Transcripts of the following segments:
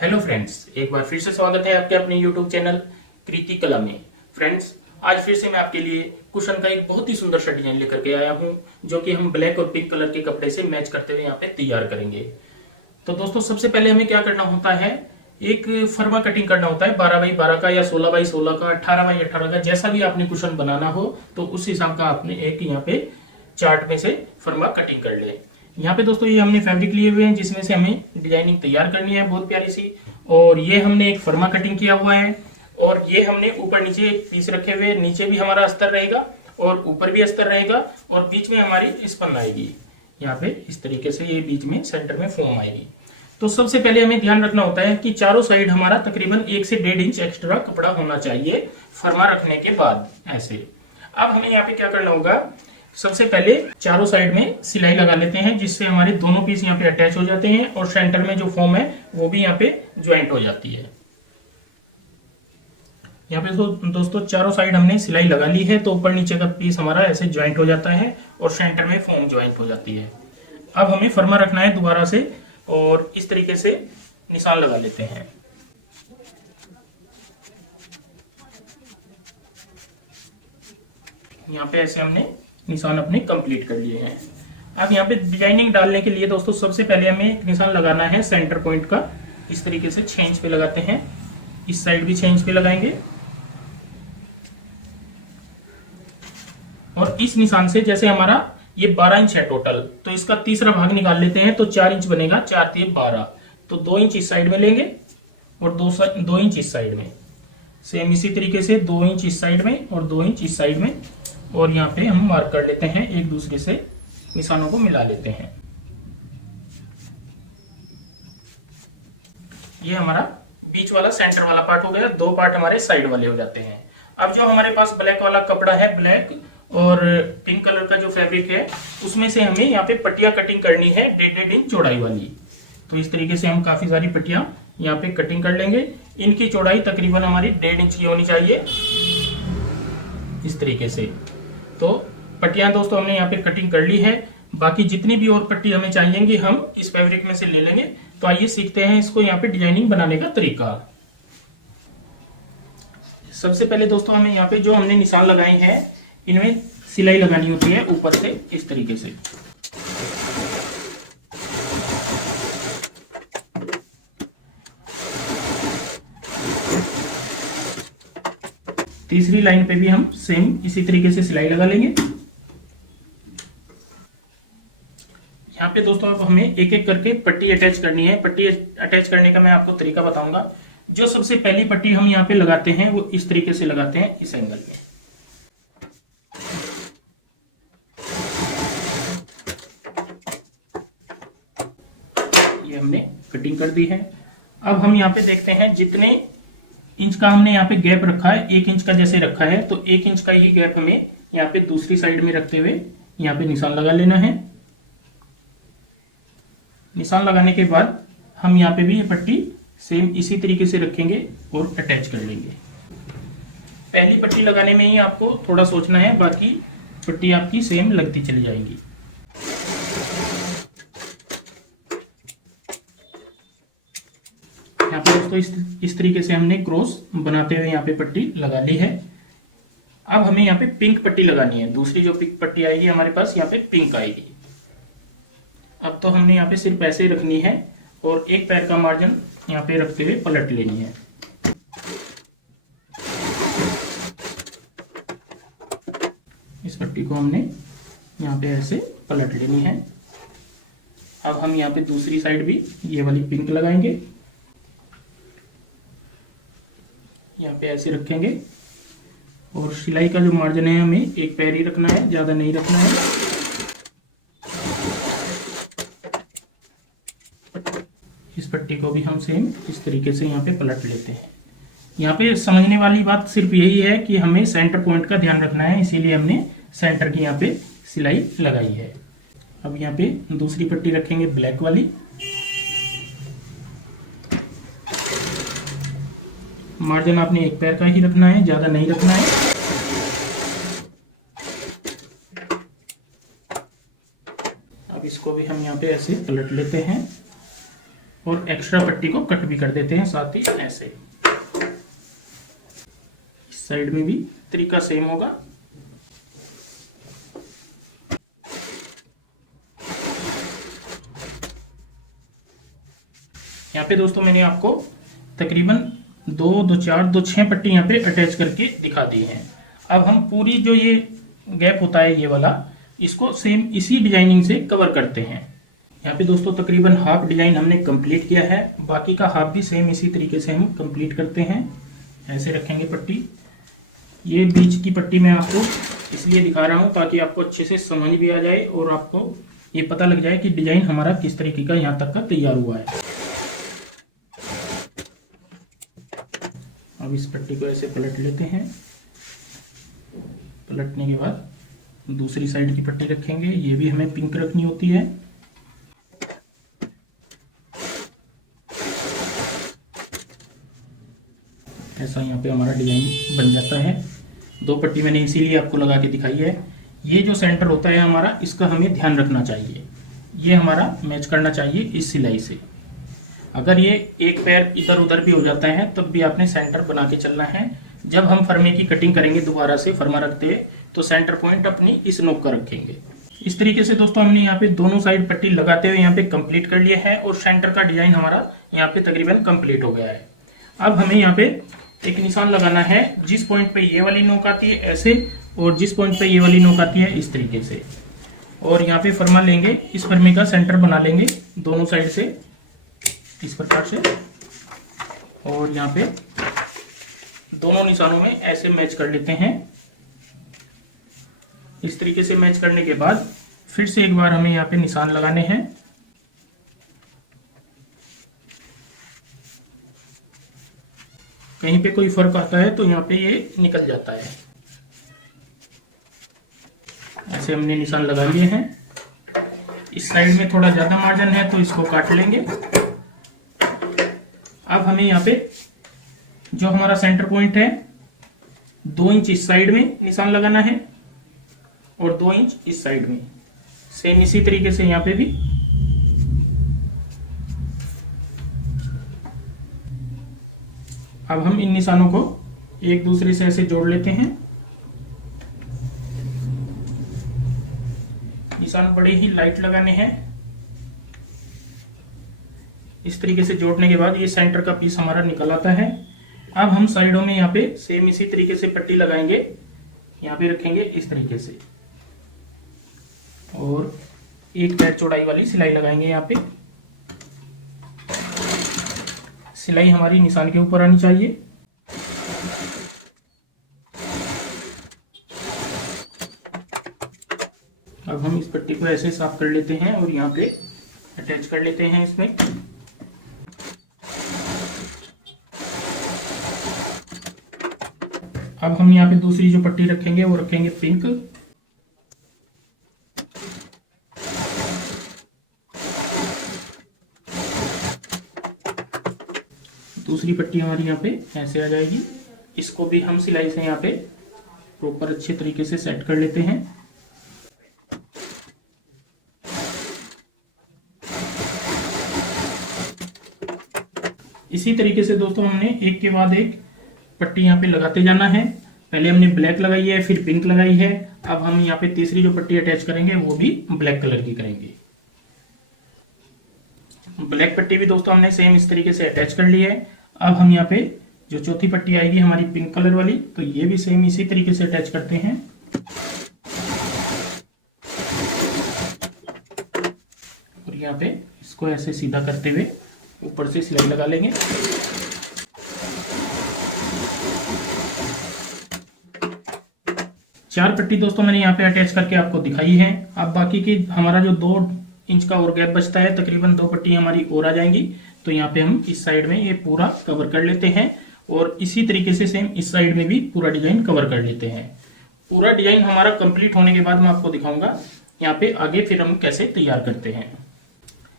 Hello friends, एक बार फिर से स्वागत है आपके अपने यूट्यूब चैनल कृति कला में। फ्रेंड्स, आज फिर से मैं आपके लिए कुशन का एक बहुत ही सुंदर सा डिजाइन लेकर के आया हूं, जो कि हम ब्लैक और पिंक कलर के कपड़े से मैच करते हुए यहाँ पे तैयार करेंगे। तो दोस्तों, सबसे पहले हमें क्या करना होता है, एक फर्मा कटिंग करना होता है 12x12 का या 16x16 का, 18x18 का, जैसा भी आपने कुशन बनाना हो तो उस हिसाब का आपने एक यहाँ पे चार्ट में से फर्मा कटिंग कर ले। यहाँ पे दोस्तों ये हमने फैब्रिक लिए हुए हैं जिसमें से हमें डिजाइनिंग तैयार करनी है बहुत प्यारी सी। और ये हमने एक फर्मा कटिंग किया हुआ है और ये हमने ऊपर नीचे एक पीस रखे हुए, नीचे भी हमारा अस्तर रहेगा और ऊपर भी अस्तर रहेगा और बीच में हमारी स्पन आएगी। यहाँ पे इस तरीके से ये बीच में सेंटर में फोम आएगी। तो सबसे पहले हमें ध्यान रखना होता है कि चारों साइड हमारा तकरीबन 1 से 1.5 इंच एक्स्ट्रा कपड़ा होना चाहिए फर्मा रखने के बाद। ऐसे अब हमें यहाँ पे क्या करना होगा, सबसे पहले चारों साइड में सिलाई लगा लेते हैं जिससे हमारे दोनों पीस यहाँ पे अटैच हो जाते हैं और सेंटर में जो फॉर्म है वो भी यहाँ पे ज्वाइंट हो जाती है। यहाँ पे दोस्तों चारों साइड हमने सिलाई लगा ली है तो ऊपर नीचे का पीस हमारा ऐसे ज्वाइंट हो जाता है और सेंटर में फॉर्म ज्वाइंट हो जाती है। अब हमें फर्मा रखना है दोबारा से और इस तरीके से निशान लगा लेते हैं। यहाँ पे ऐसे हमने निशान अपने कंप्लीट कर लिए हैं। अब यहाँ पे डिजाइनिंग डालने के लिए दोस्तों सबसे पहले हमें एक निशान लगाना है सेंटर पॉइंट का। इस तरीके से 6 इंच पे लगाते हैं, इस साइड भी 6 इंच पे लगाएंगे और इस निशान से जैसे हमारा ये 12 इंच है टोटल, तो इसका तीसरा भाग निकाल लेते हैं तो 4 इंच बनेगा, 4 3 12, तो 2 इंच इस साइड में लेंगे और 2 इंच इस साइड में। सेम इसी तरीके से 2 इंच इस साइड में और 2 इंच इस साइड में, और यहाँ पे हम मार्क कर लेते हैं, एक दूसरे से निशानों को मिला लेते हैं। ये हमारा बीच वाला सेंटर वाला पार्ट हो गया, 2 पार्ट हमारे साइड वाले हो जाते हैं। अब जो हमारे पास ब्लैक वाला कपड़ा है, ब्लैक और पिंक कलर का जो फैब्रिक है, उसमें से हमें यहाँ पे पट्टियां कटिंग करनी है 1.5 इंच चौड़ाई वाली। तो इस तरीके से हम काफी सारी पट्टियां यहाँ पे कटिंग कर लेंगे। इनकी चौड़ाई तकरीबन हमारी 1.5 इंच की होनी चाहिए, इस तरीके से। तो पट्टियां दोस्तों हमने यहाँ पे कटिंग कर ली है, बाकी जितनी भी और पट्टी हमें चाहिएंगी हम इस फैब्रिक में से ले लेंगे। तो आइए सीखते हैं इसको यहाँ पे डिजाइनिंग बनाने का तरीका। सबसे पहले दोस्तों हमें यहाँ पे जो हमने निशान लगाए हैं इनमें सिलाई लगानी होती है ऊपर से इस तरीके से। तीसरी लाइन पे भी हम सेम इसी तरीके से सिलाई लगा लेंगे। यहाँ पे दोस्तों अब हमें एक एक करके पट्टी अटैच करनी है। पट्टी अटैच करने का मैं आपको तरीका बताऊंगा। जो सबसे पहली पट्टी हम यहाँ पे लगाते हैं वो इस तरीके से लगाते हैं, इस एंगल में। ये हमने कटिंग कर दी है। अब हम यहाँ पे देखते हैं जितने इंच का हमने यहाँ पे गैप रखा है, 1 इंच का जैसे रखा है, तो 1 इंच का ही गैप हमें यहाँ पे दूसरी साइड में रखते हुए यहाँ पे निशान लगा लेना है। निशान लगाने के बाद हम यहाँ पे भी ये पट्टी सेम इसी तरीके से रखेंगे और अटैच कर लेंगे। पहली पट्टी लगाने में ही आपको थोड़ा सोचना है, बाकी पट्टी आपकी सेम लगती चली जाएगी। यहाँ पे दोस्तों इस तरीके से हमने क्रॉस बनाते हुए यहाँ पे पट्टी लगा ली है। अब हमें यहाँ पे पिंक पट्टी लगानी है। दूसरी जो पिंक पट्टी आएगी हमारे पास यहाँ पे पिंक आएगी। अब तो हमने यहाँ पे सिर्फ ऐसे ही रखनी है और एक पैर का मार्जिन यहाँ पे रखते हुए पलट लेनी है। इस पट्टी को हमने यहाँ पे ऐसे पलट लेनी है। अब हम यहाँ पे दूसरी साइड भी ये वाली पिंक लगाएंगे, यहाँ पे ऐसे रखेंगे और सिलाई का जो मार्जिन है हमें एक पैर ही रखना है, ज्यादा नहीं रखना है। इस पट्टी को भी हम सेम इस तरीके से यहाँ पे पलट लेते हैं। यहाँ पे समझने वाली बात सिर्फ यही है कि हमें सेंटर पॉइंट का ध्यान रखना है, इसीलिए हमने सेंटर की यहाँ पे सिलाई लगाई है। अब यहाँ पे दूसरी पट्टी रखेंगे ब्लैक वाली। मार्जिन आपने एक पैर का ही रखना है, ज्यादा नहीं रखना है। अब इसको भी हम यहाँ पे ऐसे पलट लेते हैं और एक्स्ट्रा पट्टी को कट भी कर देते हैं साथ ही ऐसे। इस साइड में भी तरीका सेम होगा। यहाँ पे दोस्तों मैंने आपको तकरीबन 2, 2, 4, 2, 6 पट्टी यहाँ पे अटैच करके दिखा दी है। अब हम पूरी जो ये गैप होता है ये वाला, इसको सेम इसी डिजाइनिंग से कवर करते हैं। यहाँ पे दोस्तों तकरीबन हाफ डिजाइन हमने कंप्लीट किया है, बाकी का हाफ भी सेम इसी तरीके से हम कंप्लीट करते हैं। ऐसे रखेंगे पट्टी। ये बीच की पट्टी मैं आपको इसलिए दिखा रहा हूँ ताकि आपको अच्छे से समझ भी आ जाए और आपको ये पता लग जाए कि डिजाइन हमारा किस तरीके का यहाँ तक का तैयार हुआ है। अब इस पट्टी को ऐसे पलट लेते हैं। पलटने के बाद दूसरी साइड की पट्टी रखेंगे। ये भी हमें पिंक रखनी होती है। ऐसा यहाँ पे हमारा डिजाइन बन जाता है। 2 पट्टी मैंने इसीलिए आपको लगा के दिखाई है। ये जो सेंटर होता है हमारा, इसका हमें ध्यान रखना चाहिए। ये हमारा मैच करना चाहिए इस सिलाई से। अगर ये एक पैर इधर उधर भी हो जाता है तब भी आपने सेंटर बना के चलना है। जब हम फर्मे की कटिंग करेंगे दोबारा से फर्मा रखते हुए, तो सेंटर पॉइंट अपनी इस नोक का रखेंगे। इस तरीके से दोस्तों हमने यहाँ पे दोनों साइड पट्टी लगाते हुए यहाँ पे कंप्लीट कर लिया है और सेंटर का डिजाइन हमारा यहाँ पे तकरीबन कंप्लीट हो गया है। अब हमें यहाँ पे एक निशान लगाना है। जिस पॉइंट पे ये वाली नोक आती है ऐसे, और जिस पॉइंट पे ये वाली नोक आती है इस तरीके से, और यहाँ पे फर्मा लेंगे। इस फर्मे का सेंटर बना लेंगे दोनों साइड से इस प्रकार से, और यहाँ पे दोनों निशानों में ऐसे मैच कर लेते हैं। इस तरीके से मैच करने के बाद फिर से एक बार हमें यहाँ पे निशान लगाने हैं। कहीं पे कोई फर्क आता है तो यहाँ पे ये निकल जाता है। ऐसे हमने निशान लगा लिए हैं। इस साइड में थोड़ा ज्यादा मार्जिन है तो इसको काट लेंगे। अब हमें यहाँ पे जो हमारा सेंटर पॉइंट है 2 इंच इस साइड में निशान लगाना है और 2 इंच इस साइड में। सेम इसी तरीके से यहाँ पे भी। अब हम इन निशानों को एक दूसरे से ऐसे जोड़ लेते हैं। निशान बड़े ही लाइट लगाने हैं। इस तरीके से जोड़ने के बाद ये सेंटर का पीस हमारा निकल आता है। अब हम साइडों में यहाँ पे सेम इसी तरीके से पट्टी लगाएंगे। यहाँ पे रखेंगे इस तरीके से और 1 पैर चौड़ाई वाली सिलाई लगाएंगे। यहाँ पे सिलाई हमारी निशान के ऊपर आनी चाहिए। अब हम इस पट्टी को ऐसे साफ कर लेते हैं और यहाँ पे अटैच कर लेते हैं इसमें। अब हम यहाँ पे दूसरी जो पट्टी रखेंगे वो रखेंगे पिंक। दूसरी पट्टी हमारी यहाँ पे ऐसे आ जाएगी। इसको भी हम सिलाई से यहाँ पे प्रॉपर अच्छे तरीके से सेट कर लेते हैं। इसी तरीके से दोस्तों हमने एक के बाद एक पट्टी यहाँ पे लगाते जाना है। पहले हमने ब्लैक लगाई है, फिर पिंक लगाई है। अब हम यहाँ पे तीसरी जो पट्टी अटैच करेंगे वो भी ब्लैक कलर की करेंगे। ब्लैक पट्टी भी दोस्तों हमने सेम इस तरीके से अटैच कर ली है। अब हम यहाँ पे जो चौथी पट्टी आएगी हमारी पिंक कलर वाली, तो ये भी सेम इसी तरीके से अटैच करते हैं। और यहाँ पे इसको ऐसे सीधा करते हुए ऊपर से सिलाई लगा लेंगे। चार पट्टी दोस्तों मैंने यहाँ पे अटैच करके आपको दिखाई है। अब बाकी की हमारा जो 2 इंच का और गैप बचता है, तकरीबन 2 पट्टी हमारी और आ जाएंगी। तो यहाँ पे हम इस साइड में ये पूरा कवर कर लेते हैं और इसी तरीके से सेम इस साइड में भी पूरा डिजाइन कवर कर लेते हैं। पूरा डिजाइन हमारा कंप्लीट होने के बाद मैं आपको दिखाऊंगा यहाँ पे आगे फिर हम कैसे तैयार करते हैं।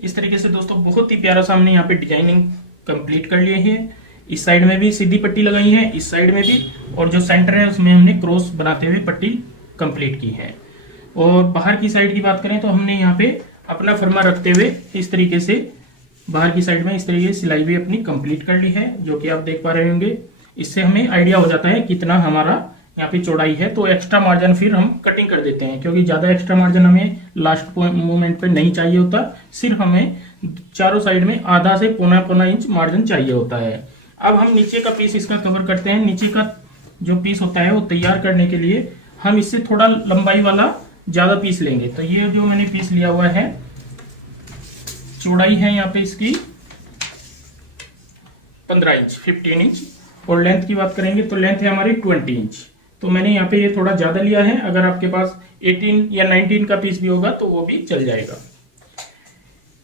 इस तरीके से दोस्तों बहुत ही प्यारा सा हमने यहाँ पे डिजाइनिंग कंप्लीट कर लिए है। इस साइड में भी सीधी पट्टी लगाई है, इस साइड में भी, और जो सेंटर है उसमें हमने क्रॉस बनाते हुए पट्टी कंप्लीट की है। और बाहर की साइड की बात करें तो हमने यहाँ पे अपना फर्मा रखते हुए इस तरीके से बाहर की साइड में इस तरीके से सिलाई भी अपनी कंप्लीट कर ली है, जो कि आप देख पा रहे होंगे। इससे हमें आइडिया हो जाता है कितना हमारा यहाँ पे चौड़ाई है। तो एक्स्ट्रा मार्जिन फिर हम कटिंग कर देते हैं, क्योंकि ज्यादा एक्स्ट्रा मार्जिन हमें लास्ट मोमेंट पे नहीं चाहिए होता। सिर्फ हमें चारों साइड में आधा से पौना पौना इंच मार्जिन चाहिए होता है। अब हम नीचे का पीस इसका कवर करते हैं। नीचे का जो पीस होता है वो तैयार करने के लिए हम इससे थोड़ा लंबाई वाला ज्यादा पीस लेंगे। तो ये जो मैंने पीस लिया हुआ है, चौड़ाई है यहाँ पे इसकी 15 इंच, 15 इंच। और लेंथ की बात करेंगे तो लेंथ है हमारी 20 इंच। तो मैंने यहाँ पे ये थोड़ा ज्यादा लिया है। अगर आपके पास 18 या 19 का पीस भी होगा तो वो भी चल जाएगा।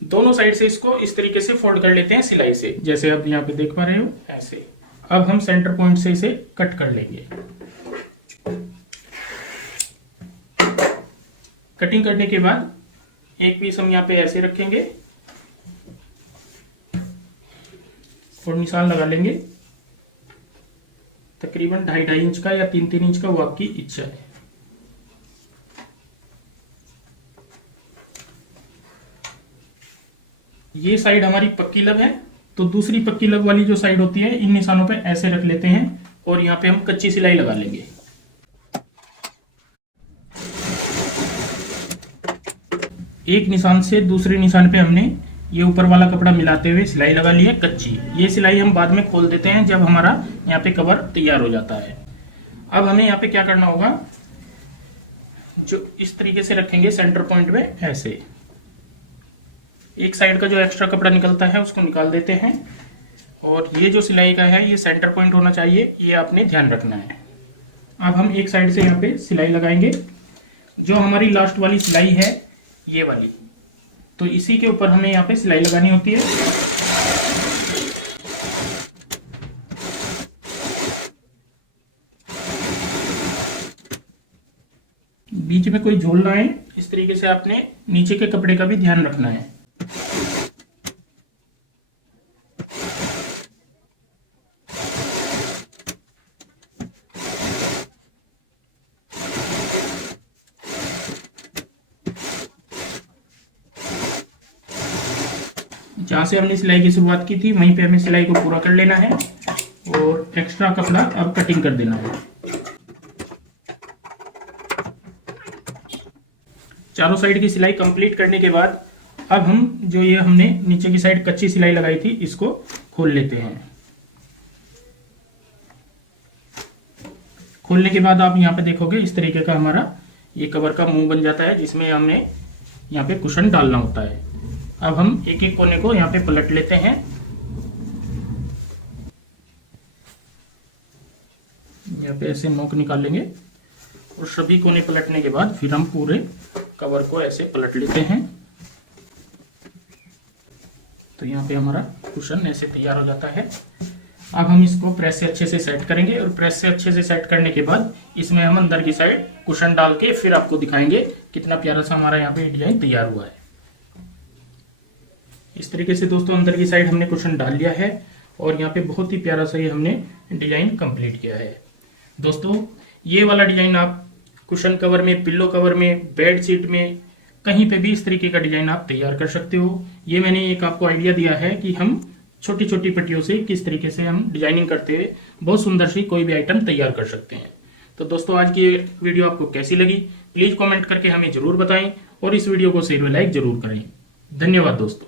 दोनों साइड से इसको इस तरीके से फोल्ड कर लेते हैं सिलाई से, जैसे आप यहाँ पे देख पा रहे हो ऐसे। अब हम सेंटर पॉइंट से इसे कट कर लेंगे। कटिंग करने के बाद एक पीस हम यहाँ पे ऐसे रखेंगे और निशान लगा लेंगे तकरीबन 2.5 इंच का या 3 इंच का, वो आपकी इच्छा है। ये साइड हमारी पक्की लब है, तो दूसरी पक्की लब वाली जो साइड होती है इन निशानों पे ऐसे रख लेते हैं और यहाँ पे हम कच्ची सिलाई लगा लेंगे। एक निशान से दूसरे निशान पे हमने ये ऊपर वाला कपड़ा मिलाते हुए सिलाई लगा ली है कच्ची। ये सिलाई हम बाद में खोल देते हैं जब हमारा यहाँ पे कवर तैयार हो जाता है। अब हमें यहाँ पे क्या करना होगा, जो इस तरीके से रखेंगे सेंटर पॉइंट में ऐसे। एक साइड का जो एक्स्ट्रा कपड़ा निकलता है उसको निकाल देते हैं और ये जो सिलाई का है ये सेंटर पॉइंट होना चाहिए, ये आपने ध्यान रखना है। अब हम एक साइड से यहाँ पे सिलाई लगाएंगे। जो हमारी लास्ट वाली सिलाई है ये वाली, तो इसी के ऊपर हमें यहाँ पे सिलाई लगानी होती है। बीच में कोई झोल ना आए, इस तरीके से आपने नीचे के कपड़े का भी ध्यान रखना है। जहां से हमने सिलाई की शुरुआत की थी वहीं पे हमें सिलाई को पूरा कर लेना है और एक्स्ट्रा कपड़ा अब कटिंग कर देना है। चारों साइड की सिलाई कंप्लीट करने के बाद अब हम जो ये हमने नीचे की साइड कच्ची सिलाई लगाई थी इसको खोल लेते हैं। खोलने के बाद आप यहाँ पे देखोगे इस तरीके का हमारा ये कवर का मुंह बन जाता है, जिसमें हमने यहाँ पे कुशन डालना होता है। अब हम एक एक कोने को यहाँ पे पलट लेते हैं। यहाँ पे ऐसे नोक निकाल लेंगे और सभी कोने पलटने के बाद फिर हम पूरे कवर को ऐसे पलट लेते हैं। तो यहाँ पे हमारा कुशन ऐसे तैयार हो जाता है। अब हम इसको प्रेस से अच्छे से सेट करेंगे और प्रेस से अच्छे से सेट करने के बाद इसमें हम अंदर की साइड कुशन डाल के फिर आपको दिखाएंगे कितना प्यारा सा हमारा यहाँ पे डिजाइन तैयार हुआ है। इस तरीके से दोस्तों अंदर की साइड हमने कुशन डाल लिया है और यहाँ पे बहुत ही प्यारा सा ये हमने डिजाइन कंप्लीट किया है। दोस्तों ये वाला डिजाइन आप कुशन कवर में, पिल्लो कवर में, बेड शीट में, कहीं पे भी इस तरीके का डिजाइन आप तैयार कर सकते हो। ये मैंने एक आपको आइडिया दिया है कि हम छोटी छोटी पट्टियों से किस तरीके से हम डिजाइनिंग करते हुए बहुत सुंदर सी कोई भी आइटम तैयार कर सकते हैं। तो दोस्तों आज की वीडियो आपको कैसी लगी प्लीज कमेंट करके हमें जरूर बताएं और इस वीडियो को शेयर व लाइक जरूर करें। धन्यवाद दोस्तों।